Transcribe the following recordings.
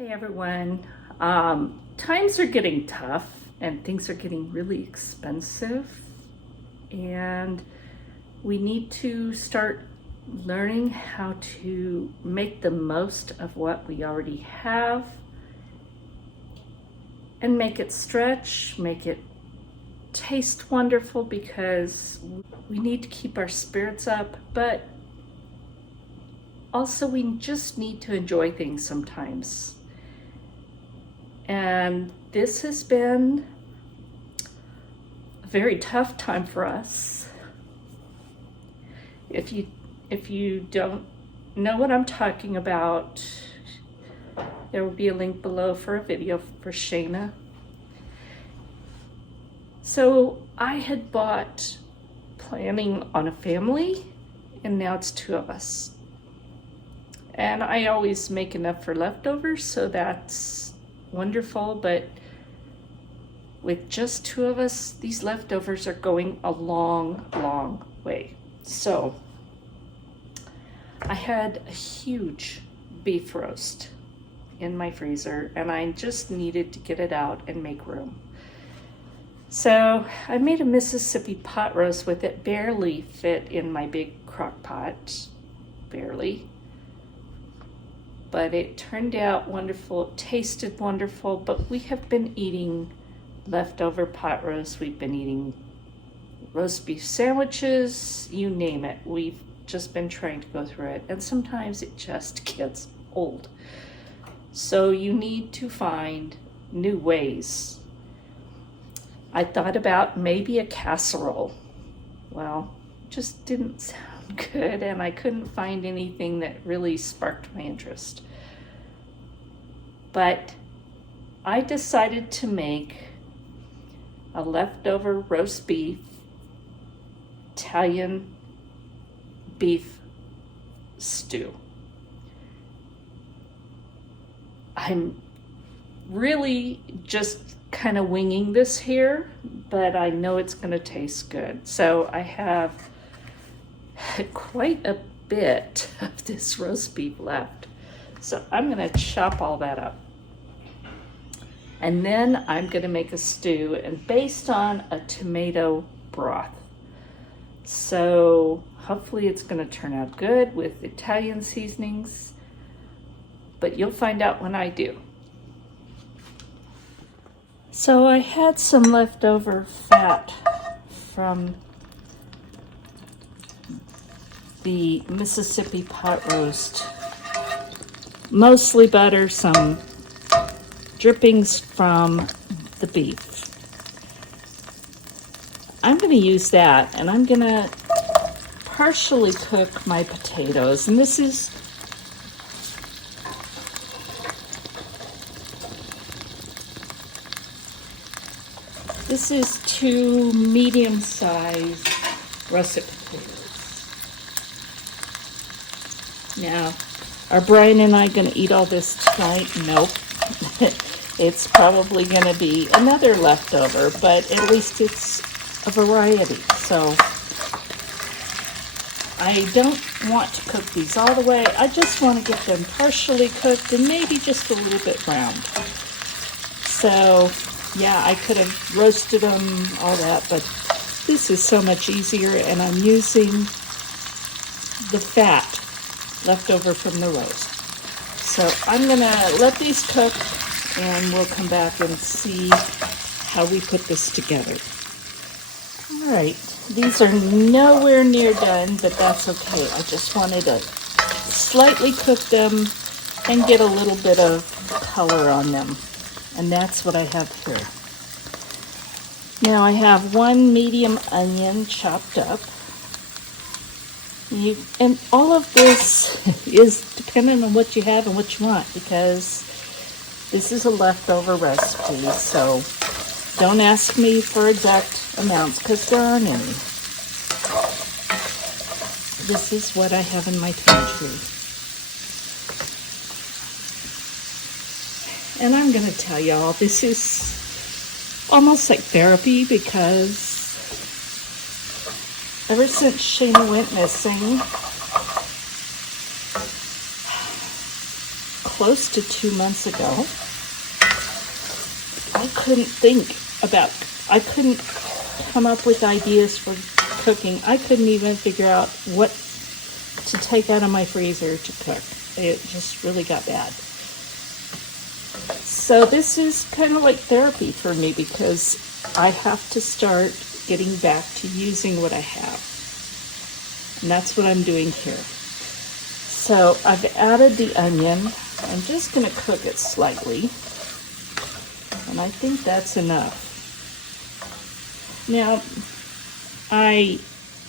Hey everyone, times are getting tough and things are getting really expensive, and we need to start learning how to make the most of what we already have and make it stretch, make it taste wonderful, because we need to keep our spirits up, but also we just need to enjoy things sometimes. And this has been a very tough time for us. If you don't know what I'm talking about, there will be a link below for a video for Shayna. So I had bought planning on a family, and now it's 2 of us. And I always make enough for leftovers, so that's wonderful, but with just 2 of us, these leftovers are going a long way. So I had a huge beef roast in my freezer, and I just needed to get it out and make room. So I made a Mississippi pot roast with it. Barely fit in my big crock pot, barely. But it turned out wonderful, it tasted wonderful, but we have been eating leftover pot roast. We've been eating roast beef sandwiches, you name it. We've just been trying to go through it, and sometimes it just gets old. So you need to find new ways. I thought about maybe a casserole. Well, just didn't sound good, and I couldn't find anything that really sparked my interest. But I decided to make a leftover roast beef, Italian beef stew. I'm really just kind of winging this here, but I know it's going to taste good. So I have quite a bit of this roast beef left. So I'm going to chop all that up. And then I'm going to make a stew, and based on a tomato broth. So hopefully it's going to turn out good with Italian seasonings, but you'll find out when I do. So I had some leftover fat from the Mississippi pot roast, mostly butter, some drippings from the beef. I'm going to use that, and I'm going to partially cook my potatoes, and this is two medium-sized russet potatoes. Now, are Brian and I going to eat all this tonight? Nope. It's probably going to be another leftover, but at least it's a variety. So I don't want to cook these all the way. I just want to get them partially cooked and maybe just a little bit browned. So yeah, I could have roasted them, all that, but this is so much easier, and I'm using the fat left over from the roast. So I'm gonna let these cook, and we'll come back and see how we put this together. All right, these are nowhere near done, but that's okay. I just wanted to slightly cook them and get a little bit of color on them. And that's what I have here. Now I have 1 medium onion chopped up. And all of this is dependent on what you have and what you want, because this is a leftover recipe, so don't ask me for exact amounts because there aren't any. This is what I have in my pantry. And I'm going to tell y'all, this is almost like therapy, because ever since Shayna went missing, close to 2 months ago, I couldn't come up with ideas for cooking. I couldn't even figure out what to take out of my freezer to cook. It just really got bad. So this is kind of like therapy for me because I have to start getting back to using what I have. And that's what I'm doing here. So I've added the onion. I'm just going to cook it slightly. And I think that's enough. Now, I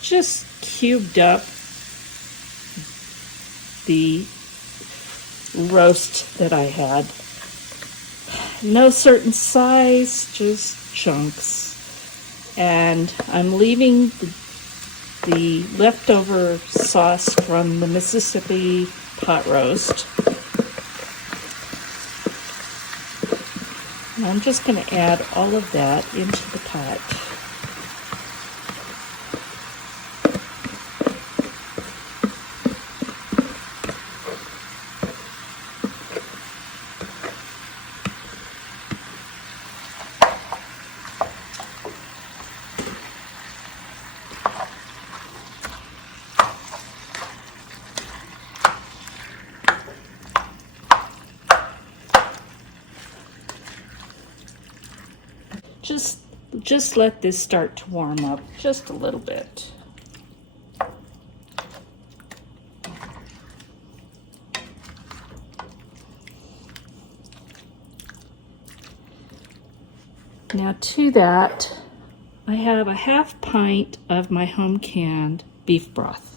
just cubed up the roast that I had. No certain size, just chunks. And I'm leaving the leftover sauce from the Mississippi pot roast. And I'm just going to add all of that into the pot. Just let this start to warm up just a little bit. Now to that, I have a half pint of my home canned beef broth.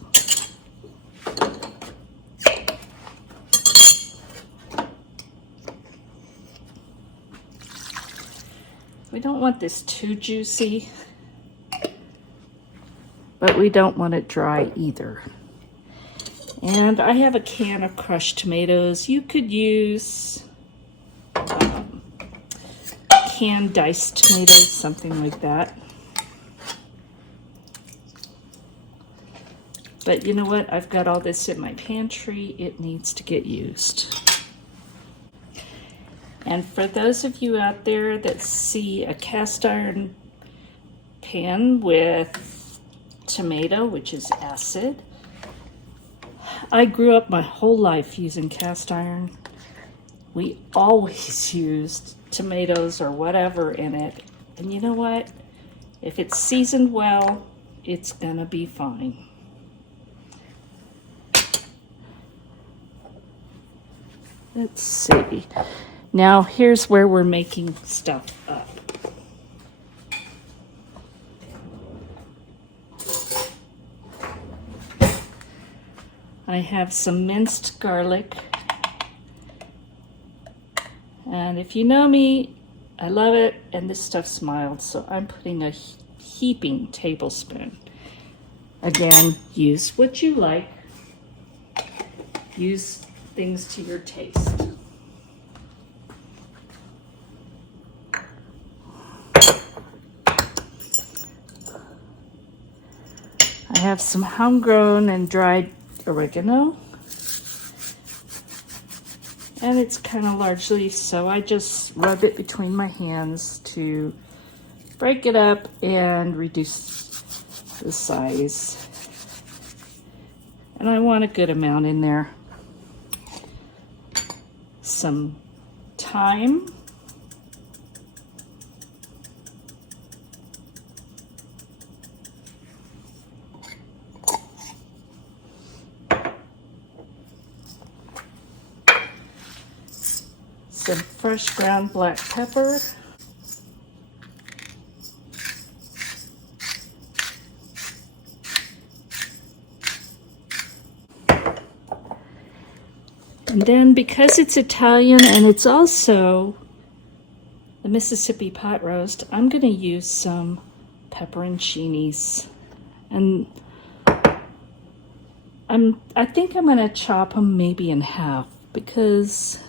We don't want this too juicy, but we don't want it dry either. And I have a can of crushed tomatoes. You could use canned diced tomatoes, something like that. But you know what? I've got all this in my pantry. It needs to get used. And for those of you out there that see a cast iron pan with tomato, which is acid, I grew up my whole life using cast iron. We always used tomatoes or whatever in it. And you know what? If it's seasoned well, it's gonna be fine. Let's see. Now here's where we're making stuff up. I have some minced garlic. And if you know me, I love it, and this stuff's mild, so I'm putting a heaping tablespoon. Again, use what you like. Use things to your taste. I have some homegrown and dried oregano. And it's kind of large leaf, so I just rub it between my hands to break it up and reduce the size. And I want a good amount in there. Some thyme. Some fresh ground black pepper. And then because it's Italian and it's also the Mississippi pot roast, I'm going to use some pepperoncinis. And I think I'm going to chop them maybe in half because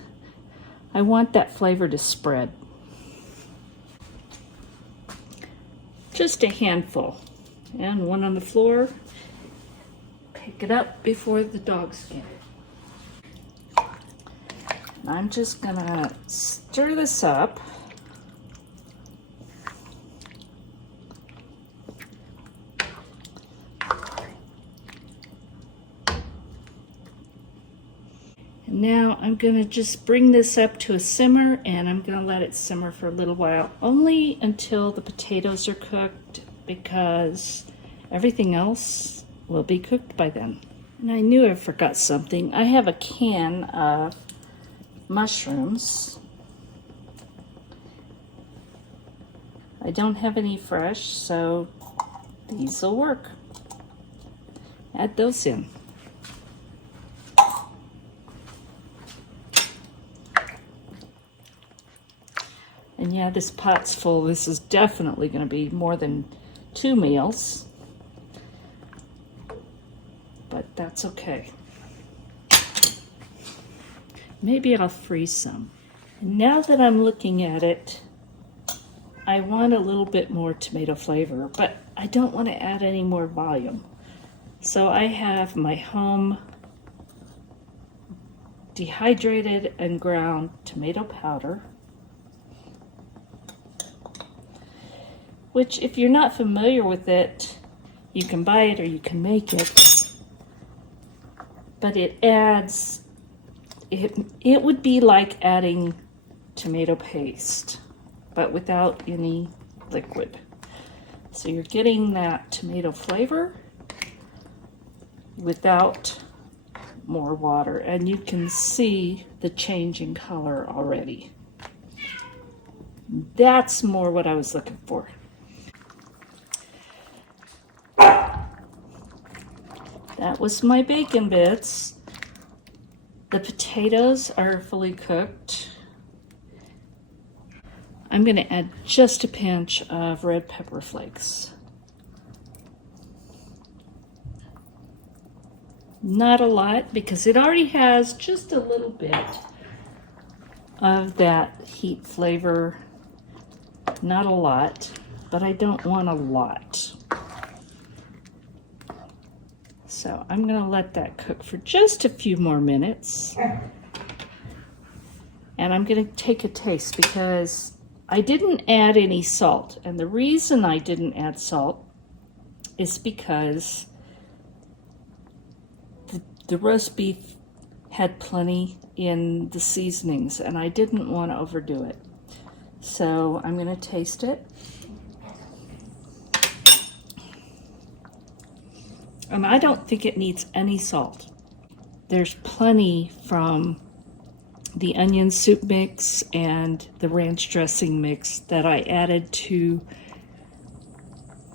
I want that flavor to spread. Just a handful. And one on the floor. Pick it up before the dogs get it. I'm just gonna stir this up. And now I'm gonna just bring this up to a simmer, and I'm gonna let it simmer for a little while, only until the potatoes are cooked, because everything else will be cooked by then. And I knew I forgot something. I have a can of mushrooms. I don't have any fresh, so these will work. Add those in. And yeah, this pot's full. This is definitely going to be more than 2 meals. But that's okay. Maybe I'll freeze some. And now that I'm looking at it, I want a little bit more tomato flavor, but I don't want to add any more volume. So I have my home dehydrated and ground tomato powder, which, if you're not familiar with it, you can buy it or you can make it. But it adds, it would be like adding tomato paste, but without any liquid. So you're getting that tomato flavor without more water, and you can see the change in color already. That's more what I was looking for. That was my bacon bits. The potatoes are fully cooked. I'm going to add just a pinch of red pepper flakes. Not a lot, because it already has just a little bit of that heat flavor. Not a lot, but I don't want a lot. So I'm going to let that cook for just a few more minutes. And I'm going to take a taste, because I didn't add any salt. And the reason I didn't add salt is because the roast beef had plenty in the seasonings, and I didn't want to overdo it. So I'm going to taste it. And I don't think it needs any salt. There's plenty from the onion soup mix and the ranch dressing mix that I added to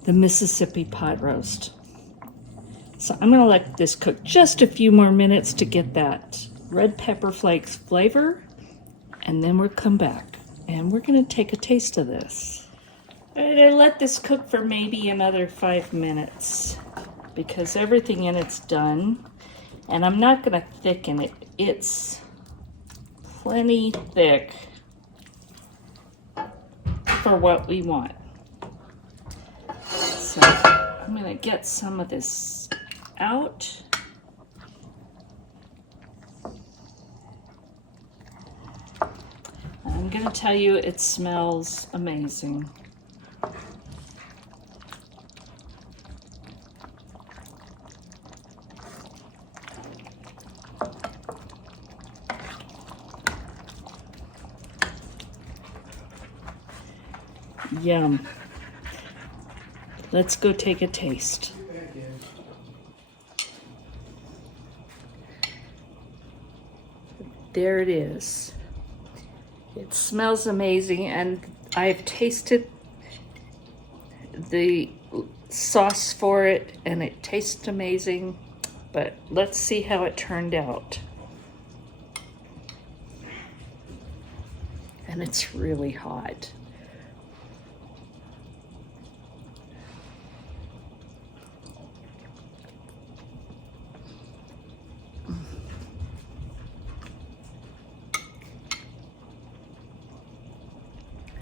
the Mississippi pot roast. So I'm gonna let this cook just a few more minutes to get that red pepper flakes flavor, and then we'll come back and we're gonna take a taste of this. I'm gonna let this cook for maybe another 5 minutes, because everything in it's done, and I'm not gonna thicken it. It's plenty thick for what we want. So I'm gonna get some of this out. I'm gonna tell you, it smells amazing. Yum. Let's go take a taste. There it is. It smells amazing, and I've tasted the sauce for it, and it tastes amazing, but let's see how it turned out. And it's really hot.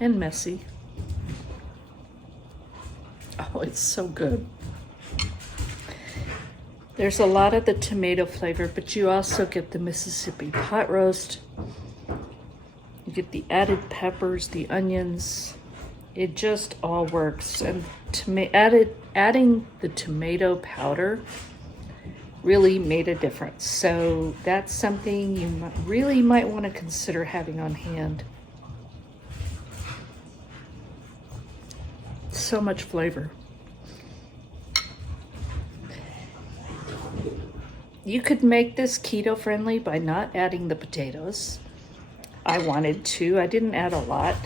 And messy. Oh, it's so good. There's a lot of the tomato flavor, but you also get the Mississippi pot roast You get the added peppers, the onions. It just all works. And adding the tomato powder really made a difference. So that's something you really might want to consider having on hand. So much flavor. You could make this keto friendly by not adding the potatoes. I wanted to. I didn't add a lot.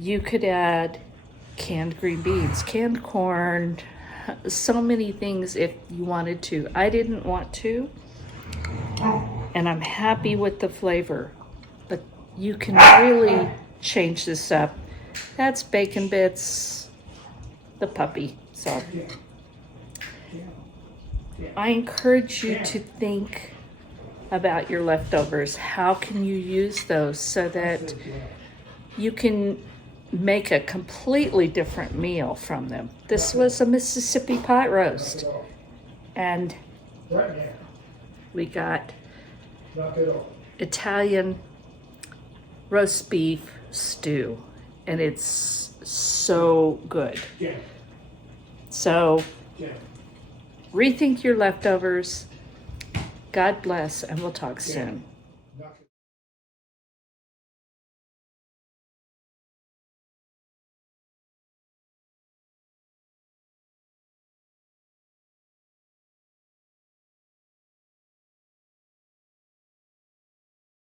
You could add canned green beans, canned corn, so many things if you wanted to. I didn't want to, and I'm happy with the flavor, but you can really change this up. That's bacon bits, the puppy. So I encourage you to think about your leftovers. How can you use those so that you can make a completely different meal from them? This was a Mississippi pot roast, and we got Italian roast beef stew, and it's so good. So rethink your leftovers. God bless, and we'll talk soon.